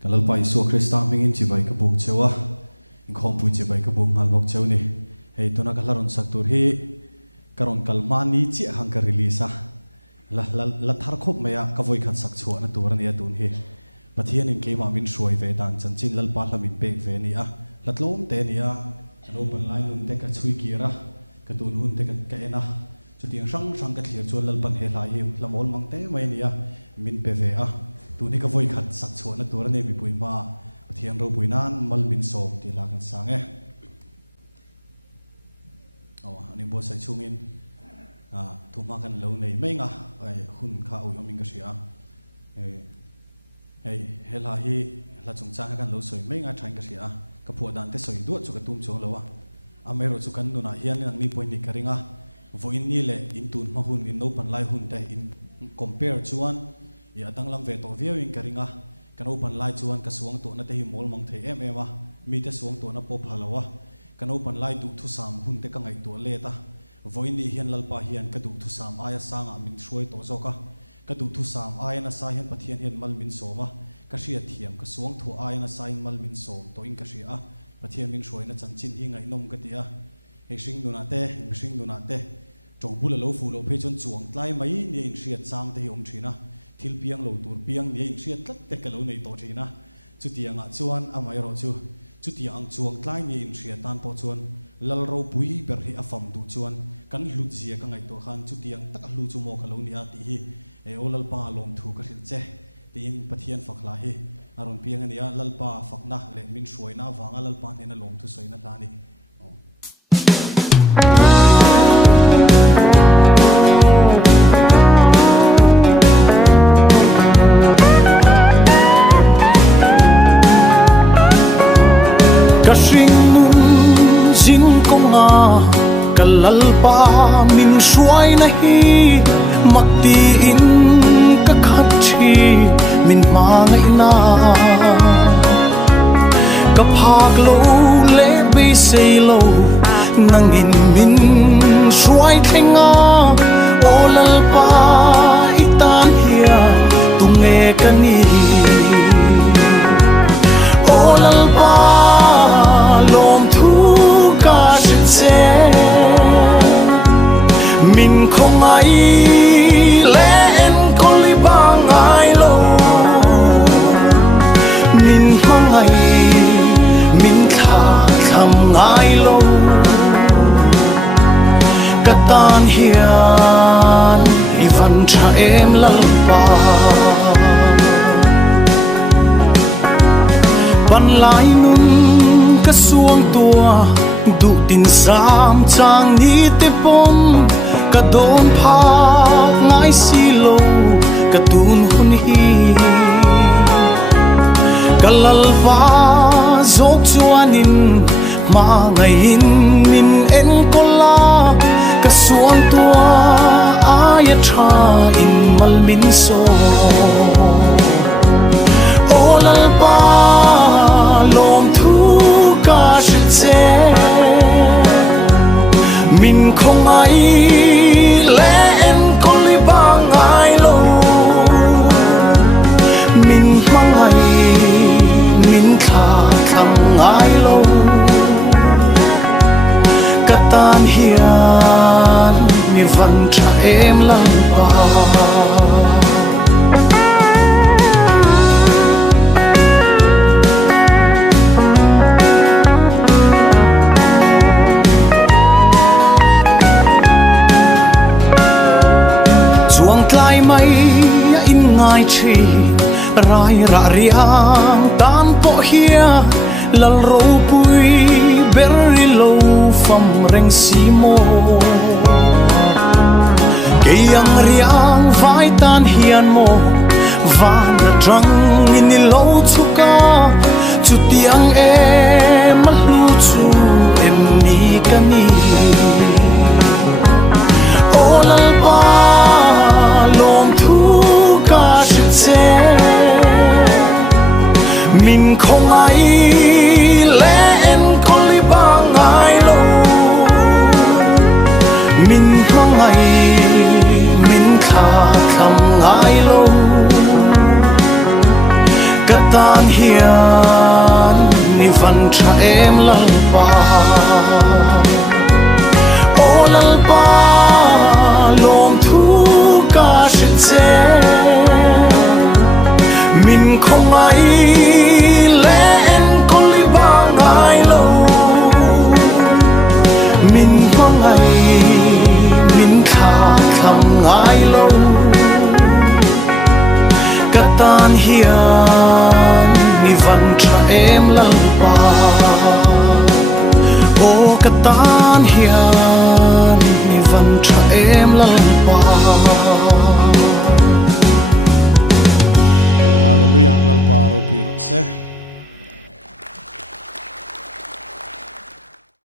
Kalal pa Isu Krista mingin cibai ke buk cewa, ingkong pui cibai ke buk ngal buk cew ni. Hei tu nak kalaron saktur hi, karon kalmani ci hang kerilisa. La tharkhop maya kavoi khat sakchu na turan ya tun hi. Pathian in keima min suai ve dan chanchin lal pa hlamin pek ve ni a. Latlom te ni a. Kano pan lai nun te ka chui kira, katun hun te ka ena. Chutiang sang ka thlir chuan lal pan he lai hi lamol mang te mai ni a min pe ve a. Tu ni ka voi khat sak chu na tur ne mi pui ma pathian ro pui nan mal min som ti la kan sang e ani bo sai chungin tu ma kan lo nei mai nga ai hun kha u yomin ka sia hei hela hi la chung chang kan lo soi mai nga thain ka sia ka phu dan te soi do chu ka tum chong lo wa amero chu kan nu na hian nang ni point ni ka ringa voin ni le in tun ma hun in no pan lai hun te in compare chuan ya dang lam ve to viewing karinga kano pan lai chuan ka suang to na te hi mol mang thei em a mi te suang to na pop halawa kano pan lai du thu sam hun te ka ngai to le ta voin ni hian lalpa hian ka du thu sam aya sanga min shoi to zoka ka du thu sam aya na sa hian pathian hian mal min soma ka ria thiam ka suang thu aya na sa in mal min som to in ka ria pathian min shoi na chan chin hi ngai nom ka tia he sing du na te sing du na te chong bula lo fu lo phe chon chuang tlai mai ni in ria chang te hi om thina thil piang lo tur piang ni in ria tlat te ka lo nei to thina chutianga chuan amai ro chu chutiang chuang tlai ni in ria tan po chuan lal ro pui ber hi afam du chuan kan hlu zia ka ngai to khan chutiang tak hlu chu mo ka lo ni a ti hi e olal pa lom thu ka hril che tin pathian fakla hi aron piang ania lal pa fakna le min shoi na wanga lal pa ne na lom thu soi na la ni Kasing nun jing kong kalal pa min shuai na hi makti in ka khachi min ma ngai na ka phak lo le be sei lo nang in min shuai thenga olal pa itan hia tu nge kani olal pa lom thu ka se min không ai len koli bang ai lo min mang ai min tha tham ai lo katan hian ivan cha em lal pa ban lai nun ka suang tua du tin sam chang ni te pom ka dom pha ngai si lo ka tun hun hi kalal va zok chuanin ma ngai in min en kola ka suang tua aya tha in mal min so olal pa lom thu ka se min không ai len koli bang ai lo min mang ai min tha tham ai lo katan hian mi van cha em lang pa mai in ngai chi rai ra riang tan po hia lal ro pui berri lo fam reng si mo ke yang riang vai tan hian mo van drang in lo chuka chu tiang e malu chu em ni kani olal pa lom thu ka se min không ai len koli bang ai lo min mang ai min kha tham ai lo Katan hian ni van tha em lalpa o lalpa lom thu ka shitse min không ai lẽ en con li ba ngai lo min không ai min kha kham ngai lo Katan hian ni van tha em lalpa o katan hian ni van tha em lalpa Hallelujah lalpa ro piro se